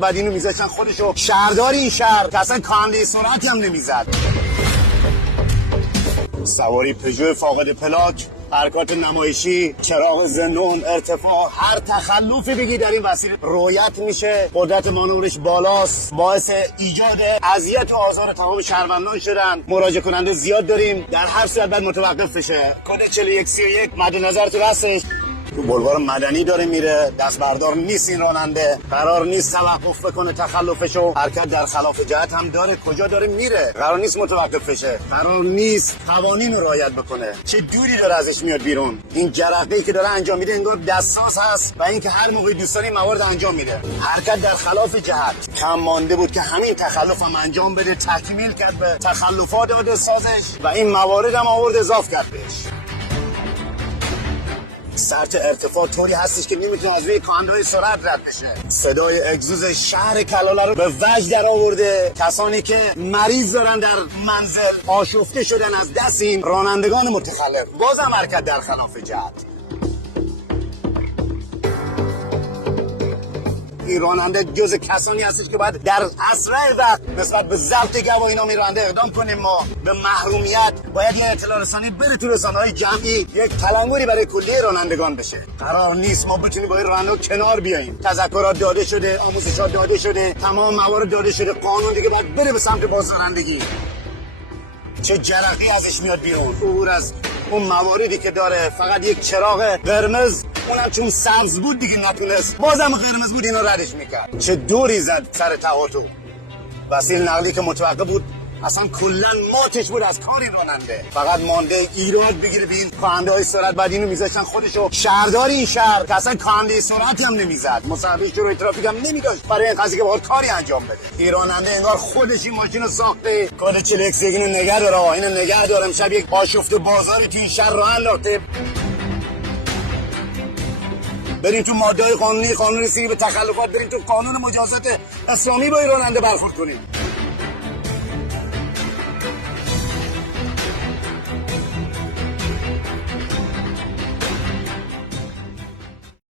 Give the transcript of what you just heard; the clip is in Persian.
بعد اینو میذاشتن خودشو شهردار این شهر که اصلا کانده سرعتی هم نمیزد. سواری پژو فاقد پلاک، حرکات نمایشی، چراغ زنون، ارتفاع، هر تخلفی بگی در این مسیر رویت میشه. قدرت مانورش بالاست، باعث ایجاد اذیت و آزار تمام شهروندان شدن. مراجعه کننده زیاد داریم، در هر صورت باید متوقف بشه. کد 4131 مد نظر تو هستش. تو بلوار مدنی داره میره، دست بردار نیست این راننده، قرار نیست توقف بکنه تخلفشو. حرکت در خلاف جهت هم داره، کجا داره میره، قرار نیست متوقف بشه، قرار نیست قوانین رو رعایت بکنه. چه دوری داره ازش میاد بیرون. این جرقه‌ای که داره انجام میده انگار دستاس هست و اینکه هر موقع دوستان این موارد انجام میده. حرکت در خلاف جهت. کم مانده بود که همین تخلف هم انجام بده، تکمیل کرد به تخلفات بده سازش و این موارد هم آورد اضافه کرد بهش. سرعت ارتفاع طوری هستش که نمیتونه از روی کاندای سرعت رد بشه. صدای اگزوز شهر کلاله رو به وجد در آورده. کسانی که مریض دارن در منزل آشفته شدن از دست این رانندگان متخلف. بازم حرکت در خلاف جهت. این راننده جز کسانی هستش که باید در اسرع وقت نسبت به ضبط گواهینامه راننده اقدام کنیم. ما به محرومیت باید یه اطلاع رسانی بره تو رسانه‌های جمعی، یک تلنگری برای کلیه رانندگان بشه. قرار نیست ما بتونیم با این راننده کنار بیاییم. تذکرات داده شده، آموزشات داده شده، تمام موارد داده شده، قانون دیگه باید بره به سمت بازرانندگی. چه جرقی ازش میاد بیرون. عبور از اون مواردی که داره. فقط یک چراغ قرمز، اونم چون سبز بود دیگه نتونست، بازم قرمز بود اینو ردش میکرد. چه دوری زد سر تقاطع. وسیله نقلی که متوقف بود اصلا کلا ماتش بود از کاری راننده. فقط مانده ایراد بگیره به این کانده های سرعت. بعد اینو میذاشتن خودشو شهردار این شهر که اصلا کانده سرعتی هم نمیزد، مصاحبه شروع ترافیک هم نمیداشت برای این قضیه که باید کاری انجام بده. این راننده انگار خودش این ماشین رو ساخته. کد 41 اینو نگه داره، اینو نگه داره. امشب یک آشفته بازاری تو این شهر راه انداخته. بریم تو ماده‌های قانونی، قانون رسیدگی به تخلفات، بریم تو قانون مجازات اسلامی با این راننده برخورد کنیم.